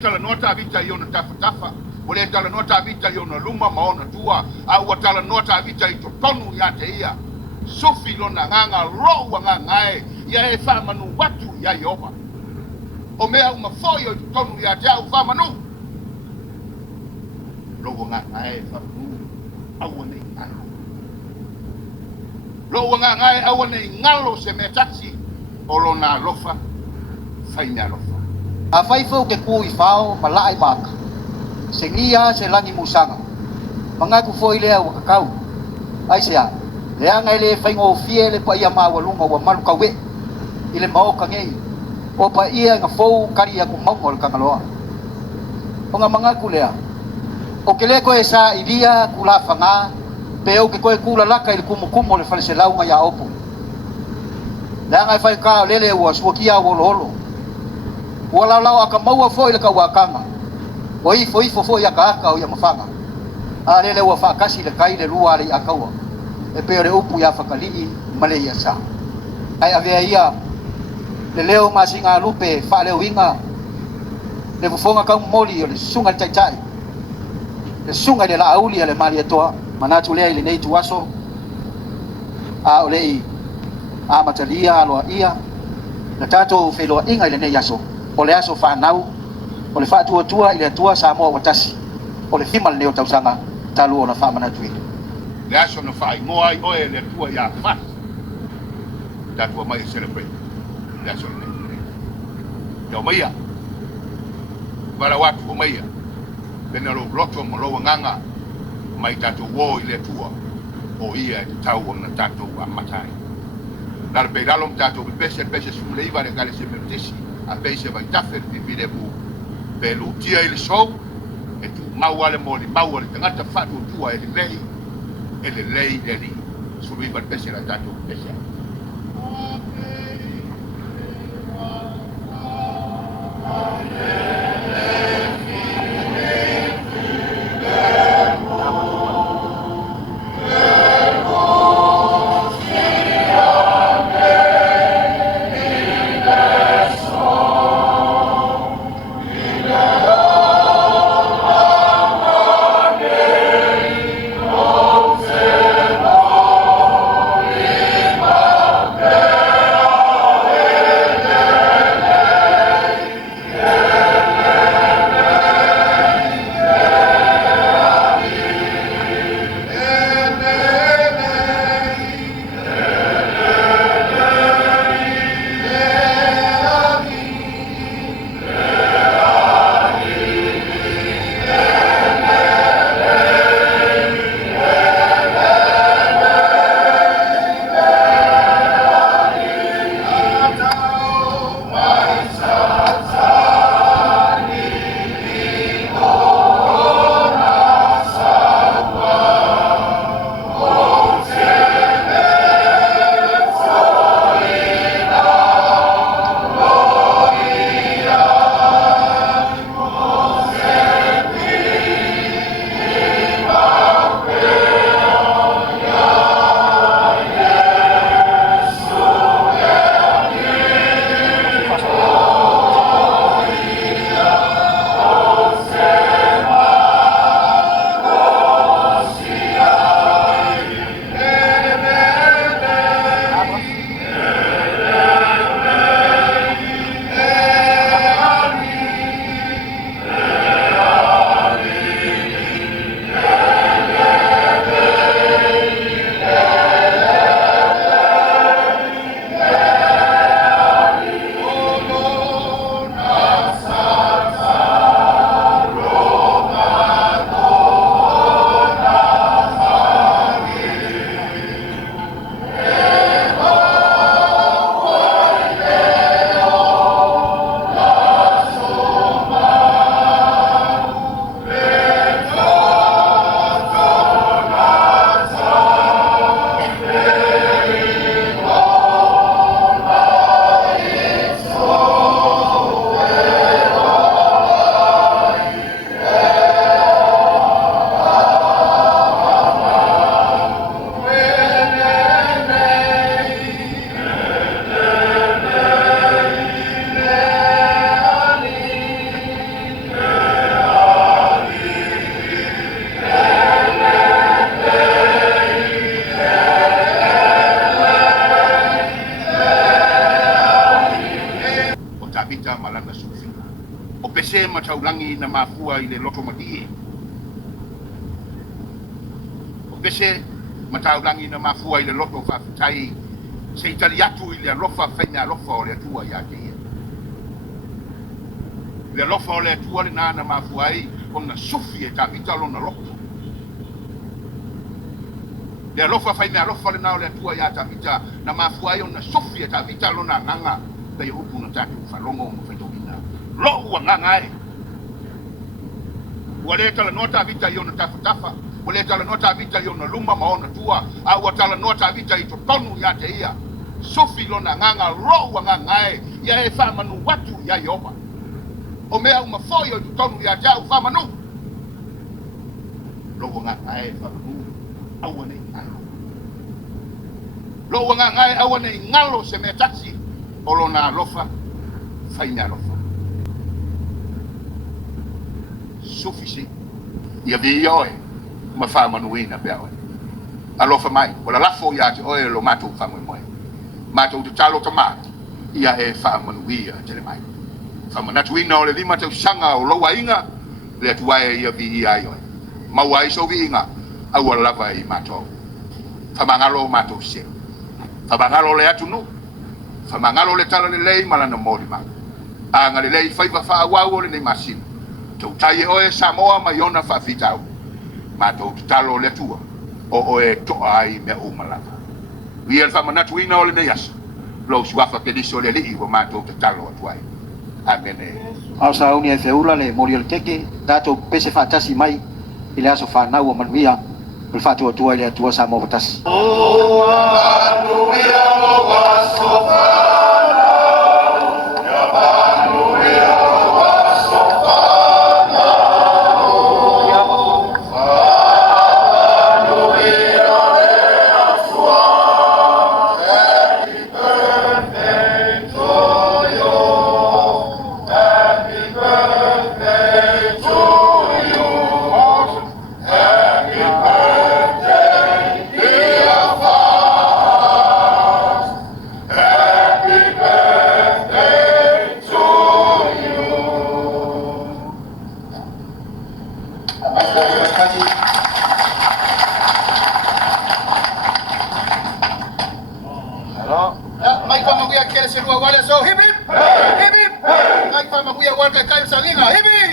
Tala nota vita yona tafa wale tala nota vita yona luma maona tua au tala nota vita ito tonu yate ia sufi lona nganga roa ngangae ya fa manu watu ya yoba o mea uma foyo ito tonu yate au fa manu roa ngangae fa manu au ne ngalo roa ngangae au ne ngalo se me taxi olona lofa fainya lofa a fai fo ke ku I fao malai baka sengia se langi musanga manga ku foi le au kakau ai sia le anga le fai ngo fie le pa ia ma wa lunga wa malu kawe ile mau ka ngei o pa ia nga fo kari ya ku mau ngol ka ngaloa o nga manga ku le o ke le ko esa idia ku la fanga pe o ke ko ku la laka ile kumu le fale se lau ma ya opu le anga fai ka lele wa suokia wo lolo wala lau aka maua foi le ka wakanga o ifo foi aka o ya mafanga a lele wa fakasi le kai le lua le akawa e pe le upu ya fakali male ya sa ai ave ia le leo masinga lupe fa le winga le fonga ka moli le sunga tai le sunga de la auli le mali toa manatu le ile nei tuaso a ole a matalia lo ia na tato felo inga ile nei yaso o le aso whanau, o le whaatua i le atua sa moa watasi, o le whimal neo tausanga talu o na whamana tui. Le aso na whai moa i oe le atua ia whas, tatua mai celebrate, le aso na nei. Iau maia, wara watu o maia, pena lo loto mo lo nganga, mai tatua wo i le atua, o ia i tau o na tatua a matai. Nara pe ralom tatua i pese sumuleiva le kale se mertesi, a peise vai tafer di videbu pelu tia il show e tu mawale moli mawale tangata fatu tua ele lei deli subi per pese la tato pese Yeah. pese mataulangi na mafua ile loto magi. O pese mataulangi na mafua ile loto fafitai se italiatu ile lofa fenya lofa ole tua yake. Le lofa ole tua le na mafua ai ona sufi e tavita lona loto. Le lofa fenya lofa le na ole tua ya tavita na mafua ai ona sufi e tavita lona nganga pe huku na tatu falongo mo fetolina. Lo wa nganga ai. Waleta la nota vita yona tafa waleta la nota vita yona lumba maona tua au watala nota vita ito tonu yate ia sufi lona nganga ro wa nganga ya e fa manu watu ya yoba o mea uma foyo ito tonu ya ja fa manu lo wa nganga fa manu au ne ngalo lo wa nganga au ne ngalo se me taxi olona lofa fainya lofa sufisi ia vioe ma fa manuina beawe alofa mai wala lafo ya te oe lo mato fa mo mato te talo tama ia e fa manuia tele mai fa manatuina ole lima te sanga o lo wainga le tuae ia vi ia ma wai so vinga au wala lava i mato fa mangalo mato se fa mangalo le atu no fa mangalo le tala le lei mala na modi ma anga le lei fa fa wa ole ni masini tau tai oe Samoa ma yona fa fitau ma tau talo le tua o oe to ai me o malava ia fa manatu ina ole ne yas lo swafa ke diso le li ma tau talo atuai amene au sa uni e feula le moriol teke dato pese fatasi mai ile aso fa na o manuia il fatto tua ile tua Samoa fatasi o manuia o wasofa mai fa maguia kele se lua wale so hip hip hip hip mai fa maguia wale kai salinga hip hip